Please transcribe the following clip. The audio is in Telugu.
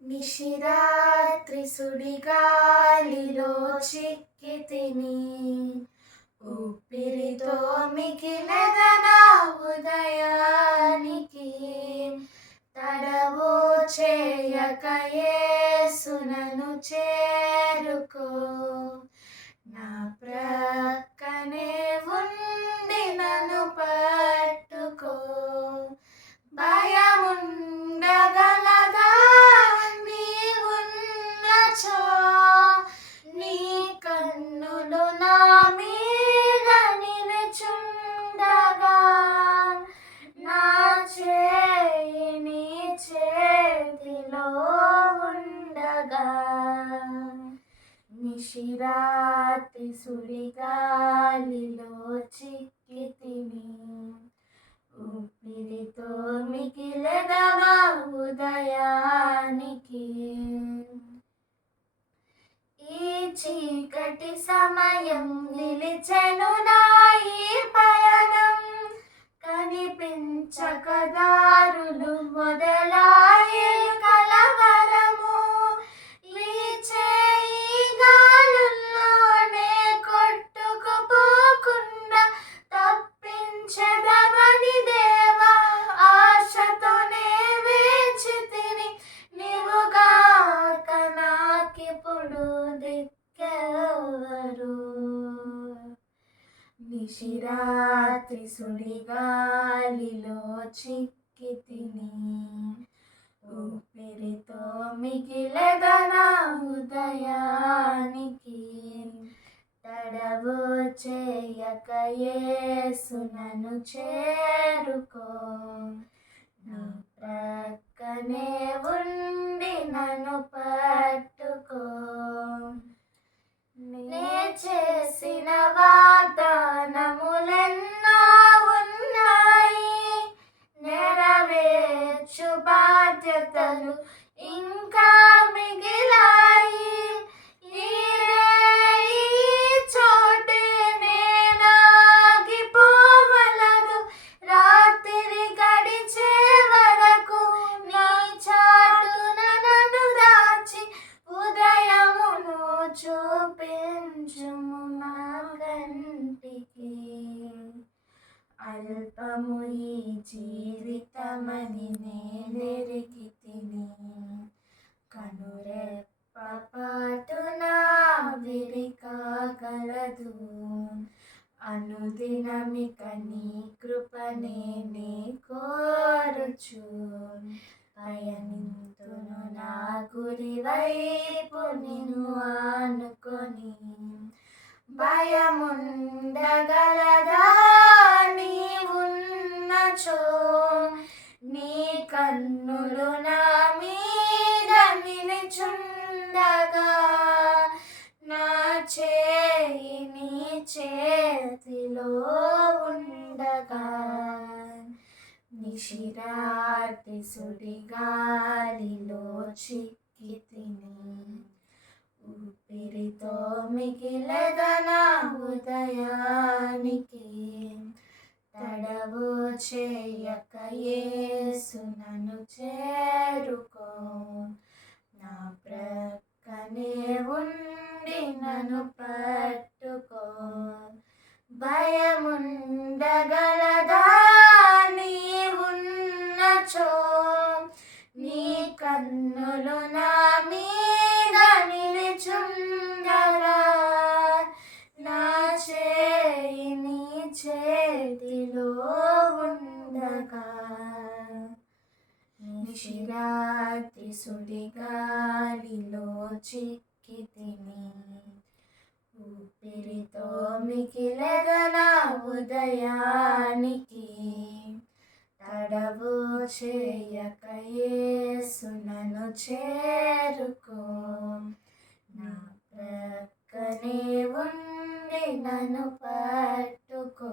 నిశిరాత్రి సుడిగాలిలో చిక్కితిని, ఊపిరితో మిగిలెదనా ఉదయానికి. తడవు చేయక యేసునను చేరుకో, నా ప్రక్కనే ఉండి నన్ను పట్టుకో. భయముండగలదా నీవున్నచో, నీ కన్నులు నా మీద నిలుచుండగా. నా చేయి నీ చేతిలో ఉండగా, నిశిరాత్రి సుడిగాలిలో చిక్కితిని, ఊపిరితో మిగిలెదనా ఉదయానికి. ఈ చీకటి సమయం నిలిచెను నా ఈ పయనం, కనిపించక దారులు మొదలాయే కలవరము. వీచే ఈ గాలుల్లోనే కొట్టుకుపోకుండా తప్పించెదవని దేవా, ఆశతోనే వేచితిని. నీవుగాక నాకిప్పుడు దిక్కెవరు. నిశిరాత్రి సుడిగాలిలో చిక్కితిని, ఊపిరితో మిగిలెదనా ఉదయానికి. తడవు చేయక యేసునను చేరుకో, నా ప్రక్కనే ఉండి నన్ను పట్టుకో. నే చేసిన వాగ్దానములెన్నో ఉన్నాయి, నెరవేర్చు బాధ్యతలు ఇంకా మిగిలాయి. ఈ చోటే నేనాగిపోవలదు, రాత్రి గడిచే వరకు నీ చాటున నన్ను దాచి. ఉదయమును చూపించుము నా కంటికి, అల్పము ఈ జీవితమని నేనెరిగితిని. కనురెప్ప పాటున విరికాగలదు, అనుదినమిక నీ కృపనే నే కోరుచు. పయనింతును నా గురి వైపు నిన్ను ఆనుకొని. భయముండగలదా నీవున్నచో, నీ కన్నులు నా మీద నిలుచుండగా. నా చేయి నీ చేతిలో ఉండగా, నిశిరాత్రి సుడిగాలిలో చిక్కితిని, ఊపిరితో మిగిలెదనా ఉదయానికి. తడవు చేయక యేసునను చేరుకో, నా ప్రక్కనే ఉండి నన్ను పట్టుకో. భయముండగలదా నీవున్నచో, నీ కన్నులు నా మీద నిలుచుండగా. నా చేయి నీ చేతిలో ఉండగా, నిశిరాత్రి సుడిగాలిలో చిక్కితిని, ఊపిరితో మిగిలెదనా ఉదయానికి. తడవు చేయక యేసునను చేరుకో, నా ప్రక్కనే ఉండి నన్ను పట్టుకో.